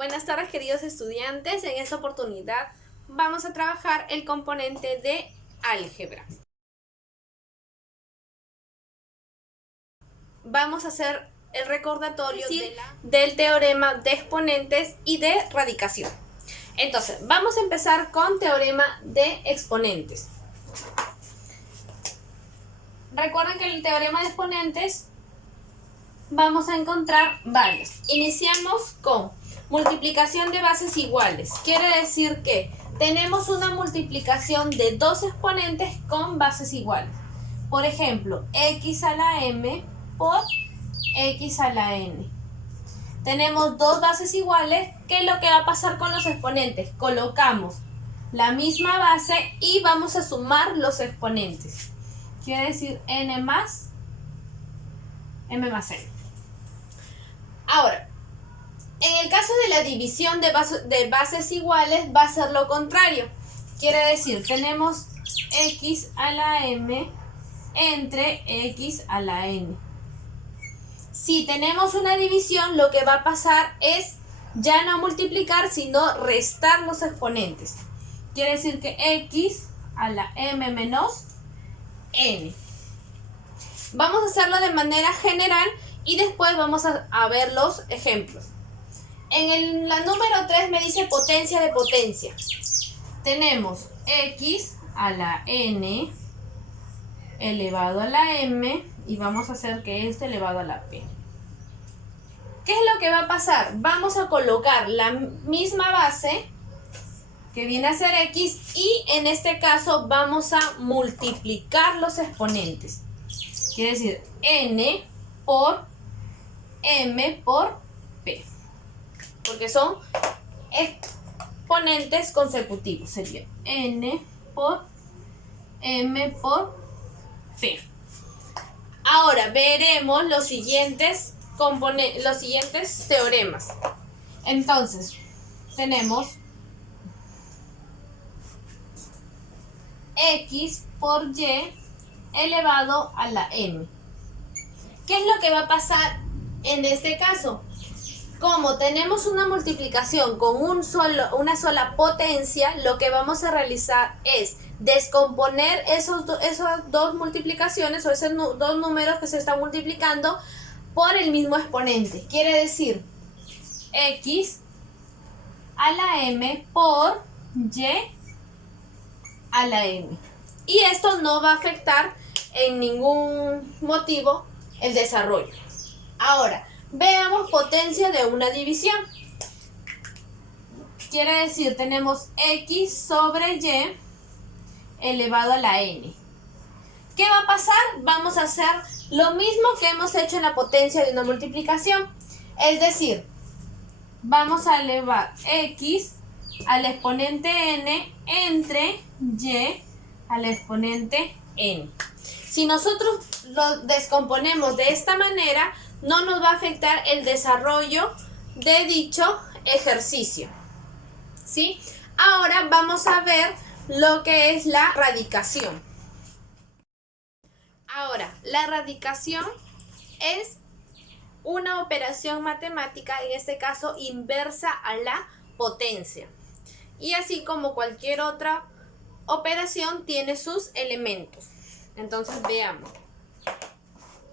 Buenas tardes, queridos estudiantes. En esta oportunidad vamos a trabajar el componente de álgebra. Vamos a hacer el recordatorio del teorema de exponentes y de radicación. Entonces, vamos a empezar con teorema de exponentes. Recuerden que en el teorema de exponentes vamos a encontrar varios. Iniciamos con multiplicación de bases iguales. Quiere decir que tenemos una multiplicación de dos exponentes con bases iguales. Por ejemplo, x a la m por x a la n. Tenemos dos bases iguales. ¿Qué es lo que va a pasar con los exponentes? Colocamos la misma base y vamos a sumar los exponentes. Quiere decir n más m más n. Ahora, en el caso de la división de bases iguales va a ser lo contrario. Quiere decir, tenemos x a la m entre x a la n. Si tenemos una división, lo que va a pasar es ya no multiplicar, sino restar los exponentes. Quiere decir que x a la m menos n. Vamos a hacerlo de manera general y después vamos a ver los ejemplos. En la número 3 me dice potencia de potencia. Tenemos x a la n elevado a la m y vamos a hacer que esto elevado a la p. ¿Qué es lo que va a pasar? Vamos a colocar la misma base que viene a ser x y en este caso vamos a multiplicar los exponentes. Quiere decir n por m por p. Porque son exponentes consecutivos. Sería n por m por p. Ahora veremos los siguientes teoremas. Entonces, tenemos x por y elevado a la m. ¿Qué es lo que va a pasar en este caso? Como tenemos una multiplicación con una sola potencia, lo que vamos a realizar es descomponer esas dos multiplicaciones o esos dos números que se están multiplicando por el mismo exponente. Quiere decir x a la m por y a la m. Y esto no va a afectar en ningún motivo el desarrollo. Ahora, veamos potencia de una división. Quiere decir, tenemos x sobre y elevado a la n. ¿Qué va a pasar? Vamos a hacer lo mismo que hemos hecho en la potencia de una multiplicación. Es decir, vamos a elevar x al exponente n entre y al exponente n. Si nosotros lo descomponemos de esta manera, no nos va a afectar el desarrollo de dicho ejercicio. ¿Sí? Ahora vamos a ver lo que es la radicación. Ahora, la radicación es una operación matemática, en este caso inversa a la potencia. Y así como cualquier otra operación tiene sus elementos. Entonces veamos.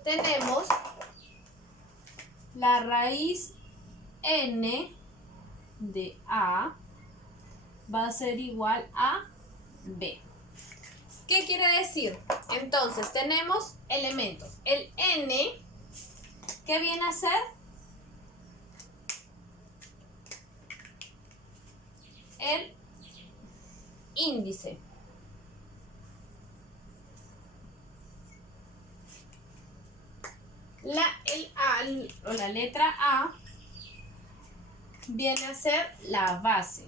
Tenemos la raíz n de a va a ser igual a b. ¿Qué quiere decir? Entonces tenemos elementos. El n, ¿qué viene a ser? El índice. La letra A viene a ser la base.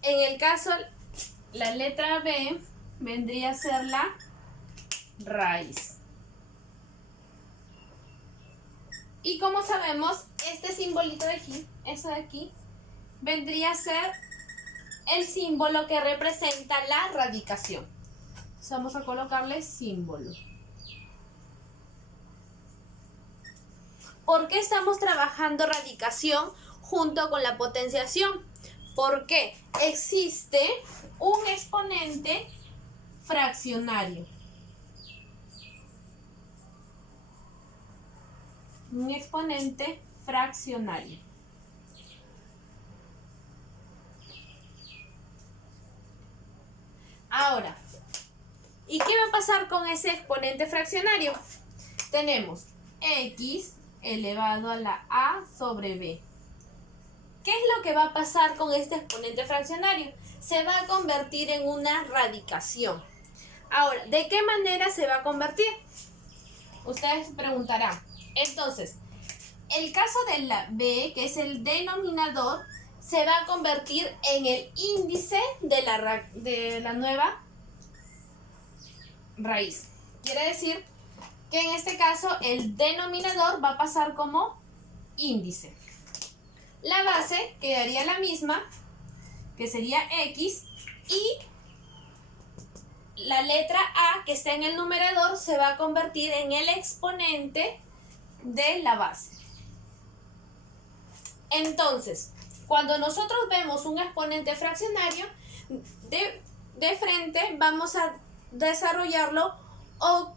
En el caso, la letra B vendría a ser la raíz. Y como sabemos, este simbolito de aquí, eso de aquí, vendría a ser el símbolo que representa la radicación. Entonces vamos a colocarle símbolo. ¿por qué estamos trabajando radicación junto con la potenciación? Porque existe un exponente fraccionario. Un exponente fraccionario. Ahora, ¿y qué va a pasar con ese exponente fraccionario? Tenemos x elevado a la a sobre b. ¿Qué es lo que va a pasar con este exponente fraccionario? Se va a convertir en una radicación. Ahora, ¿de qué manera se va a convertir? Ustedes preguntarán. Entonces, el caso de la b, que es el denominador, se va a convertir en el índice de la nueva raíz. Quiere decir que en este caso el denominador va a pasar como índice. La base quedaría la misma, que sería x, y la letra a que está en el numerador se va a convertir en el exponente de la base. Entonces, cuando nosotros vemos un exponente fraccionario, de frente vamos a desarrollarlo o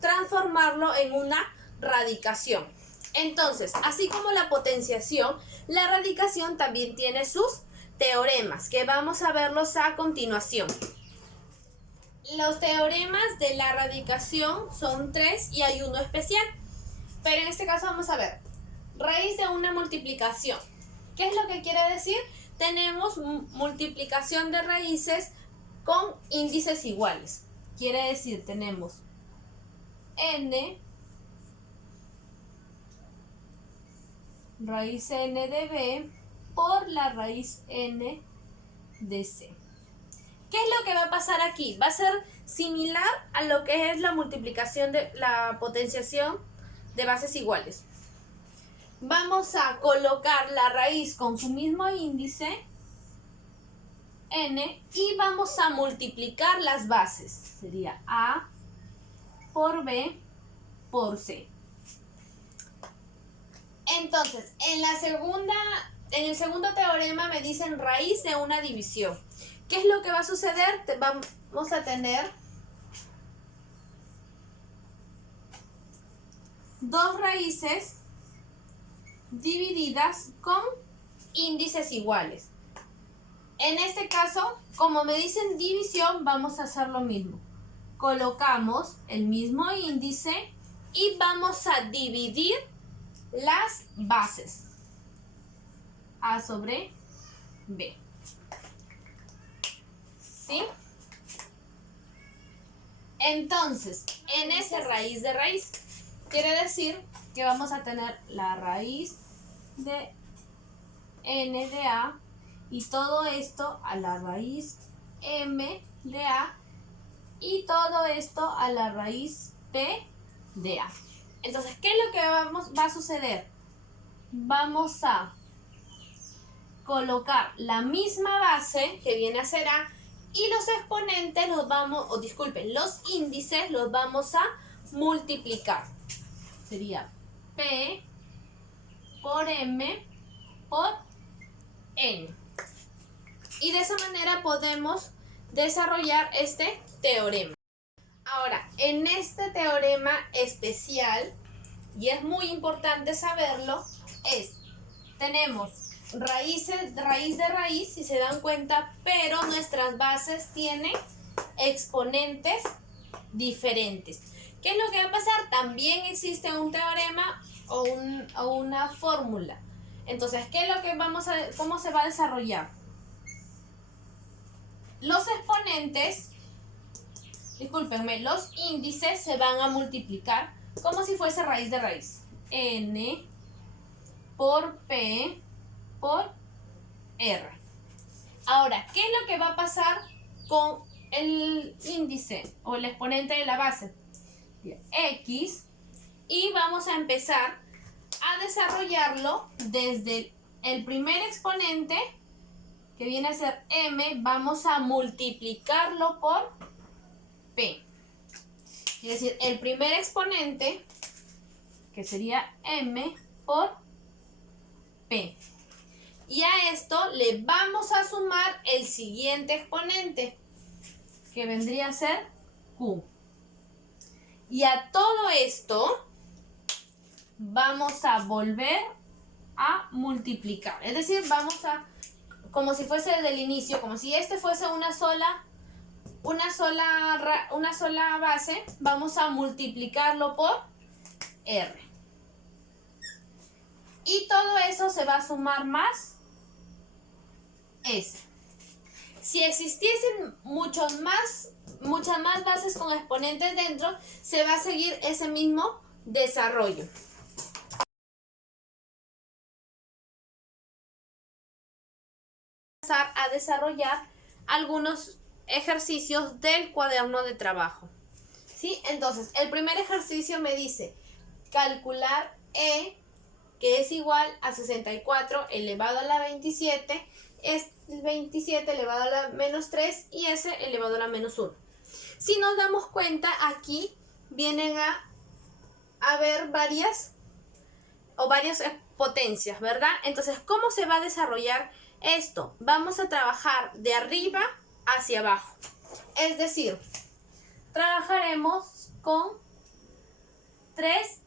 transformarlo en una radicación. Entonces, así como la potenciación, la radicación también tiene sus teoremas, que vamos a verlos a continuación. Los teoremas de la radicación son 3 y hay uno especial, pero en este caso vamos a ver raíz de una multiplicación. ¿Qué es lo que quiere decir? Tenemos multiplicación de raíces con índices iguales. Quiere decir, tenemos n raíz n de b por la raíz n de c. ¿Qué es lo que va a pasar aquí? Va a ser similar a lo que es la multiplicación de la potenciación de bases iguales. Vamos a colocar la raíz con su mismo índice, n, y vamos a multiplicar las bases. Sería a por b por c. Entonces, en el segundo teorema me dicen raíz de una división. ¿Qué es lo que va a suceder? Vamos a tener dos raíces divididas con índices iguales. En este caso, como me dicen división, vamos a hacer lo mismo. Colocamos el mismo índice y vamos a dividir las bases. A sobre b. ¿Sí? Entonces, en ese raíz de raíz, quiere decir que vamos a tener la raíz de n de a y todo esto a la raíz m de a y todo esto a la raíz p de a. Entonces, ¿qué es lo que va a suceder? Vamos a colocar la misma base que viene a ser a y los exponentes los los índices los vamos a multiplicar. Sería p por m por n. Y de esa manera podemos desarrollar este teorema. Ahora, en este teorema especial, y es muy importante saberlo, tenemos raíz de raíz, si se dan cuenta, pero nuestras bases tienen exponentes diferentes. ¿Qué es lo que va a pasar? También existe un teorema o una fórmula. Entonces, ¿qué es lo que cómo se va a desarrollar? Los exponentes, los índices se van a multiplicar como si fuese raíz de raíz. N por P por R. Ahora, ¿qué es lo que va a pasar con el índice o el exponente de la base? X, y vamos a empezar a desarrollarlo desde el primer exponente, que viene a ser m, vamos a multiplicarlo por p. Es decir, el primer exponente, que sería m por p. Y a esto le vamos a sumar el siguiente exponente, que vendría a ser q. Y a todo esto vamos a volver a multiplicar. Es decir, vamos a, como si fuese del inicio, como si este fuese una sola base, vamos a multiplicarlo por r. Y todo eso se va a sumar más S. Si existiesen muchas más bases con exponentes dentro, se va a seguir ese mismo desarrollo. A desarrollar algunos ejercicios del cuaderno de trabajo. ¿Sí? Entonces, el primer ejercicio me dice calcular E, que es igual a 64 elevado a la 27, es 27 elevado a la menos 3 y S elevado a la menos 1. Si nos damos cuenta, aquí vienen a haber varias potencias, ¿verdad? Entonces, ¿cómo se va a desarrollar esto? Vamos a trabajar de arriba hacia abajo. Es decir, trabajaremos con 3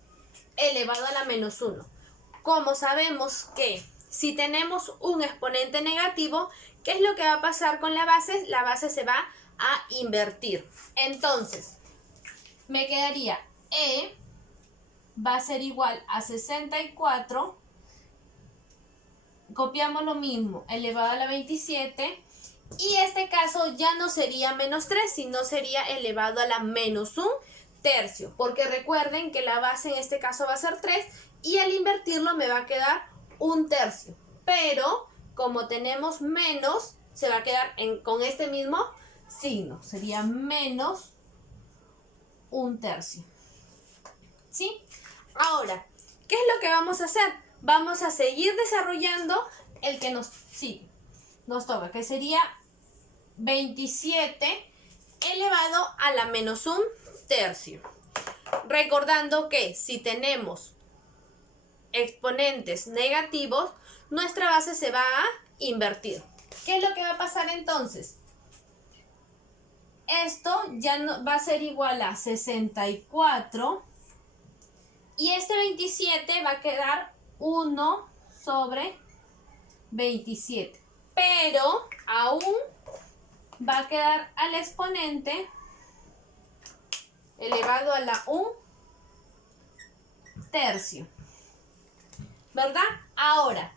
elevado a la menos 1. Como sabemos que si tenemos un exponente negativo, ¿qué es lo que va a pasar con la base? La base se va a invertir. Entonces, me quedaría E va a ser igual a 64. Copiamos lo mismo, elevado a la 27. Y este caso ya no sería menos 3, sino sería elevado a la menos 1 tercio. Porque recuerden que la base en este caso va a ser 3 y al invertirlo me va a quedar 1 tercio. Pero como tenemos menos, se va a quedar con este mismo signo. Sería menos 1 tercio. ¿Sí? Ahora, ¿qué es lo que vamos a hacer? Vamos a seguir desarrollando el que nos toca, que sería 27 elevado a la menos 1 tercio. Recordando que si tenemos exponentes negativos, nuestra base se va a invertir. ¿Qué es lo que va a pasar entonces? Esto ya no, va a ser igual a 64 y este 27 va a quedar 1 sobre 27. Pero aún va a quedar al exponente elevado a la 1 tercio. ¿Verdad? Ahora,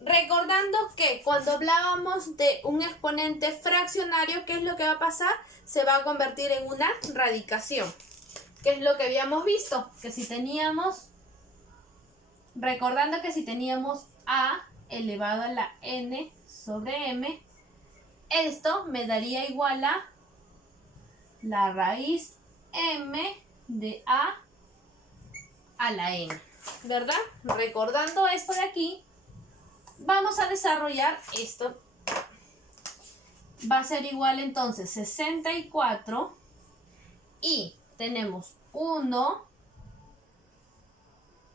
recordando que cuando hablábamos de un exponente fraccionario, ¿qué es lo que va a pasar? Se va a convertir en una radicación. ¿Qué es lo que habíamos visto? Que si teníamos, recordando que si teníamos A elevado a la n sobre m, esto me daría igual a la raíz m de A a la n. ¿Verdad? Recordando esto de aquí, vamos a desarrollar esto. Va a ser igual entonces 64 y tenemos 1,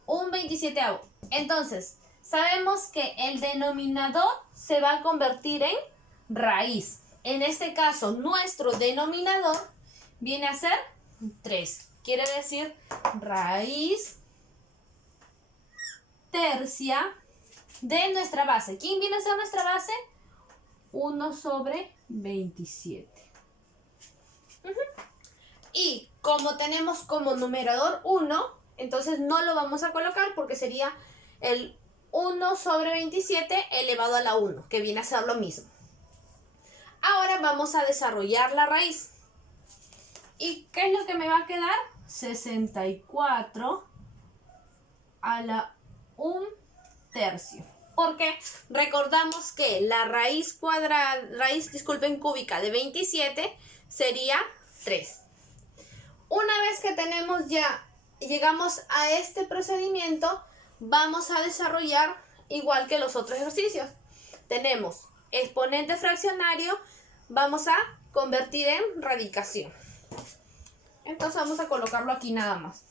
un 27avo. Entonces, sabemos que el denominador se va a convertir en raíz. En este caso, nuestro denominador viene a ser 3. Quiere decir raíz tercia de nuestra base. ¿Quién viene a ser nuestra base? 1 sobre 27. Y como tenemos como numerador 1, entonces no lo vamos a colocar porque sería el 1 sobre 27 elevado a la 1, que viene a ser lo mismo. Ahora vamos a desarrollar la raíz. ¿Y qué es lo que me va a quedar? 64 a la 1 tercio. Porque recordamos que la raíz cúbica de 27 sería 3. Una vez que llegamos a este procedimiento, vamos a desarrollar igual que los otros ejercicios. Tenemos exponente fraccionario, vamos a convertir en radicación. Entonces vamos a colocarlo aquí nada más.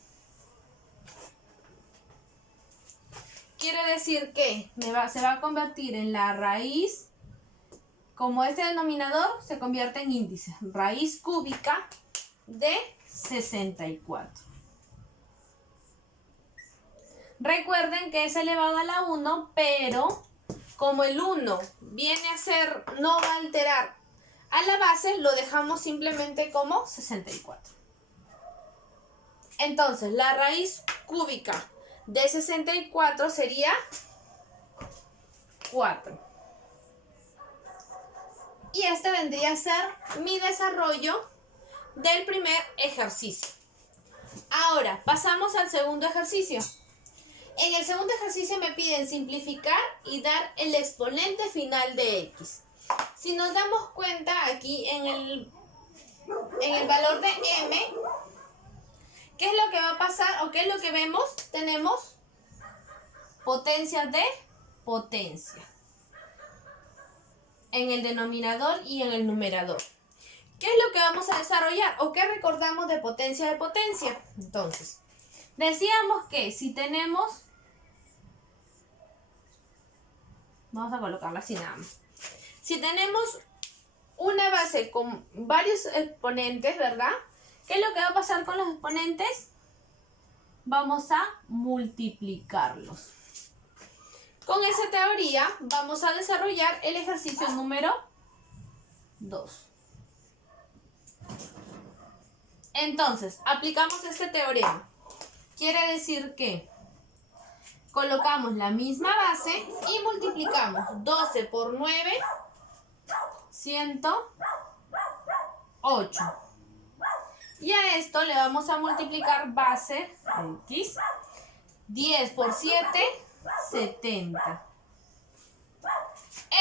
quiere decir que se va a convertir en la raíz, como este denominador se convierte en índice, raíz cúbica de 64. Recuerden que es elevado a la 1, pero como el 1 viene a ser, no va a alterar a la base, lo dejamos simplemente como 64. Entonces, la raíz cúbica de 64 sería 4. Y este vendría a ser mi desarrollo del primer ejercicio. Ahora, pasamos al segundo ejercicio. En el segundo ejercicio me piden simplificar y dar el exponente final de x. Si nos damos cuenta aquí en el valor de m, ¿qué es lo que va a pasar o qué es lo que vemos? Tenemos potencias de potencia en el denominador y en el numerador. ¿Qué es lo que vamos a desarrollar o qué recordamos de potencia de potencia? Entonces, decíamos que si tenemos, vamos a colocarla así nada más. Si tenemos una base con varios exponentes, ¿verdad? ¿Qué es lo que va a pasar con los exponentes? Vamos a multiplicarlos. Con esa teoría vamos a desarrollar el ejercicio número 2. Entonces, aplicamos este teorema. Quiere decir que colocamos la misma base y multiplicamos 12 por 9, 108. Y a esto le vamos a multiplicar base x, 10 por 7, 70.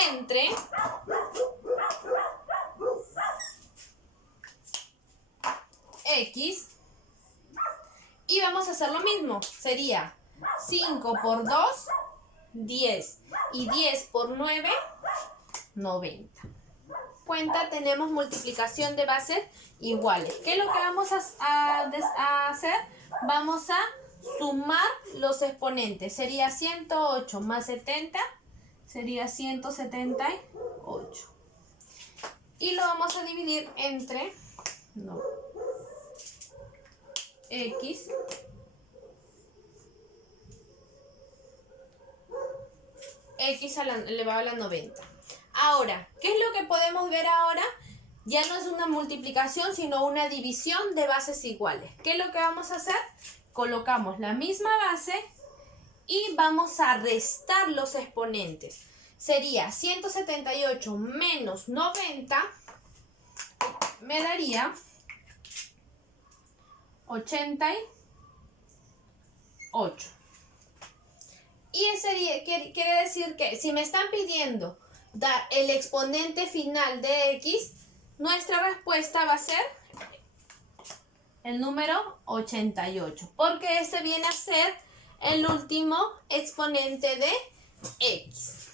Entre x. Y vamos a hacer lo mismo. Sería 5 por 2, 10. Y 10 por 9, 90. Cuenta, tenemos multiplicación de bases iguales. ¿Qué es lo que vamos a hacer? Vamos a sumar los exponentes. Sería 108 más 70, sería 178. Y lo vamos a dividir entre x elevado a la 90. Ahora, ¿qué es lo que podemos ver ahora? Ya no es una multiplicación, sino una división de bases iguales. ¿Qué es lo que vamos a hacer? Colocamos la misma base y vamos a restar los exponentes. Sería 178 menos 90, me daría 88. Y ese quiere decir que si me están pidiendo dar el exponente final de x, nuestra respuesta va a ser el número 88, porque este viene a ser el último exponente de x.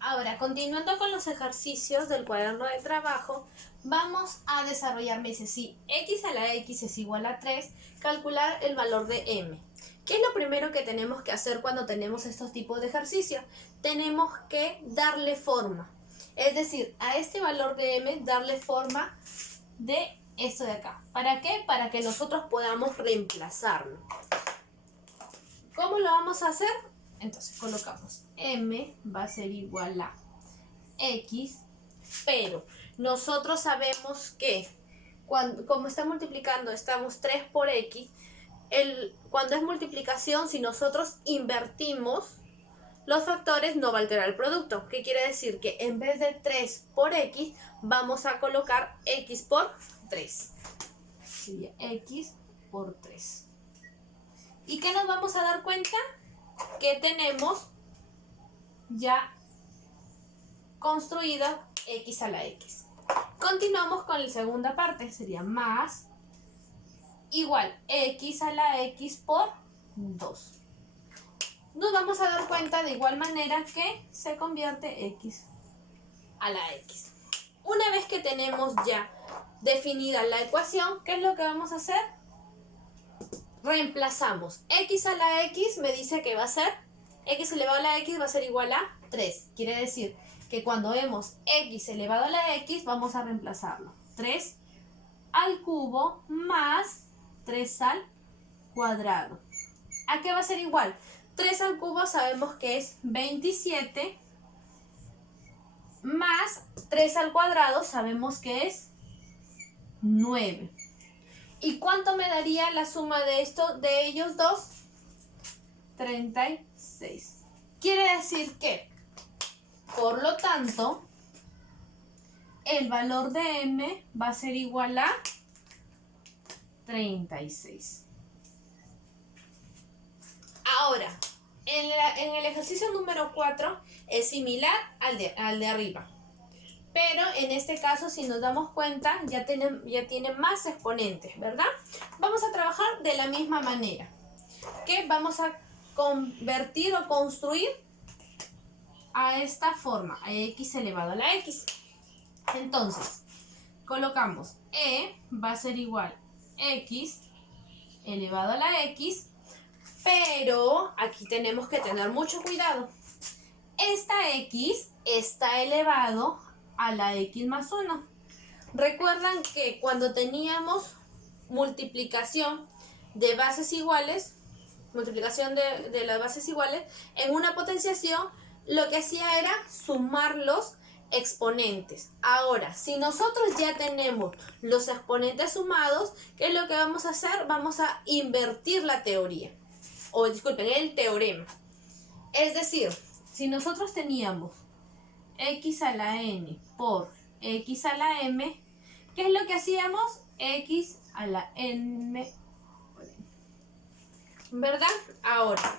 Ahora, continuando con los ejercicios del cuaderno de trabajo, vamos a desarrollar, me dice, si x a la x es igual a 3, calcular el valor de m. ¿Qué es lo primero que tenemos que hacer cuando tenemos estos tipos de ejercicios? Tenemos que darle forma. Es decir, a este valor de m darle forma de esto de acá. ¿Para qué? Para que nosotros podamos reemplazarlo. ¿Cómo lo vamos a hacer? Entonces colocamos m va a ser igual a x, pero nosotros sabemos que como está multiplicando, estamos 3 por x, cuando es multiplicación, si nosotros invertimos los factores, no va a alterar el producto. ¿Qué quiere decir? Que en vez de 3 por x, vamos a colocar x por 3. Sería x por 3. ¿Y qué nos vamos a dar cuenta? Que tenemos ya construido x a la x. Continuamos con la segunda parte. Sería más igual x a la x por 2. Nos vamos a dar cuenta de igual manera que se convierte x a la x. Una vez que tenemos ya definida la ecuación, ¿qué es lo que vamos a hacer? reemplazamos. X a la X me dice que va a ser, X elevado a la X va a ser igual a 3. Quiere decir que cuando vemos X elevado a la X, vamos a reemplazarlo. 3 al cubo más 3 al cuadrado. ¿A qué va a ser igual? 3 al cubo sabemos que es 27 más 3 al cuadrado sabemos que es 9. ¿Y cuánto me daría la suma de ellos dos? 36. Quiere decir que, por lo tanto, el valor de m va a ser igual a 36. Ahora, en el ejercicio número 4 es similar al de arriba. Pero en este caso, si nos damos cuenta, ya tiene más exponentes, ¿verdad? Vamos a trabajar de la misma manera. Que vamos a convertir o construir a esta forma, a x elevado a la x. Entonces, colocamos e va a ser igual a x elevado a la x, pero aquí tenemos que tener mucho cuidado. Esta x está elevado a la x más 1. Recuerdan que cuando teníamos multiplicación de bases iguales, multiplicación de las bases iguales, en una potenciación lo que hacía era sumar los exponentes. Ahora, si nosotros ya tenemos los exponentes sumados, ¿qué es lo que vamos a hacer? Vamos a invertir la teoría, o disculpen, el teorema. Es decir, si nosotros teníamos x a la n por x a la m, ¿qué es lo que hacíamos? X a la n, ¿verdad? Ahora,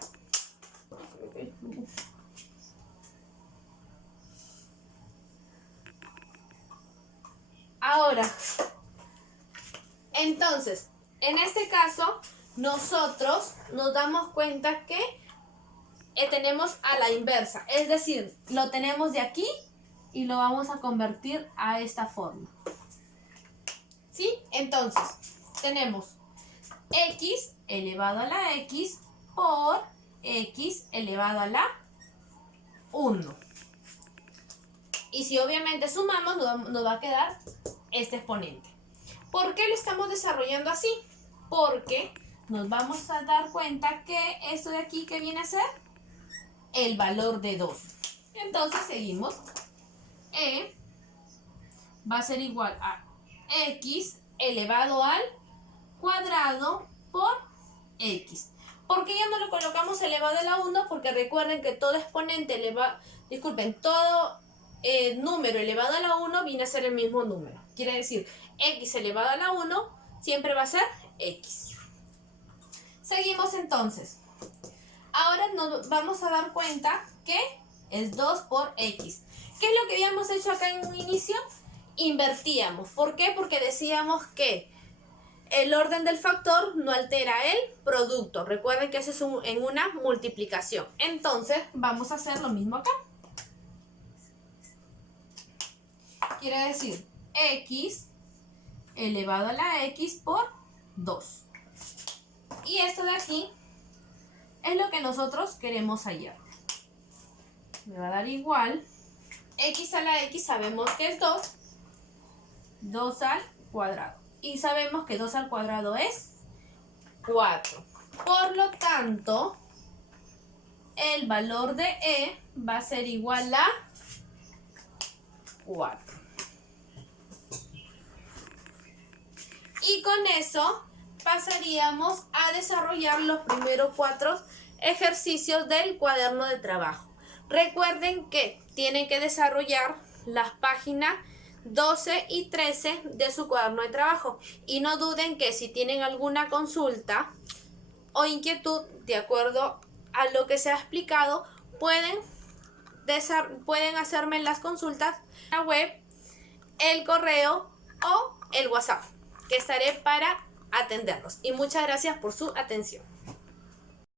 entonces, en este caso, nosotros nos damos cuenta que tenemos a la inversa, es decir, lo tenemos de aquí y lo vamos a convertir a esta forma. ¿Sí? Entonces, tenemos x elevado a la x por x elevado a la 1. Y si obviamente sumamos, nos va a quedar este exponente. ¿Por qué lo estamos desarrollando así? Porque nos vamos a dar cuenta que esto de aquí, ¿qué viene a ser? El valor de 2. Entonces seguimos. E va a ser igual a x elevado al cuadrado por x. ¿Por qué ya no lo colocamos elevado a la 1? Porque recuerden que todo exponente todo número elevado a la 1 viene a ser el mismo número. Quiere decir, x elevado a la 1 siempre va a ser x. Seguimos entonces. Ahora nos vamos a dar cuenta que es 2 por x. ¿Qué es lo que habíamos hecho acá en un inicio? Invertíamos. ¿Por qué? Porque decíamos que el orden del factor no altera el producto. Recuerden que eso es en una multiplicación. Entonces, vamos a hacer lo mismo acá. Quiere decir x elevado a la x por 2. Y esto de aquí es lo que nosotros queremos hallar. Me va a dar igual. X a la x sabemos que es 2. 2 al cuadrado. Y sabemos que 2 al cuadrado es 4. Por lo tanto, el valor de e va a ser igual a 4. Y con eso pasaríamos a desarrollar los primeros 4 ejercicios del cuaderno de trabajo. Recuerden que tienen que desarrollar las páginas 12 y 13 de su cuaderno de trabajo. Y no duden que si tienen alguna consulta o inquietud de acuerdo a lo que se ha explicado, pueden hacerme las consultas en la web, el correo o el WhatsApp, que estaré para atenderlos. Y muchas gracias por su atención.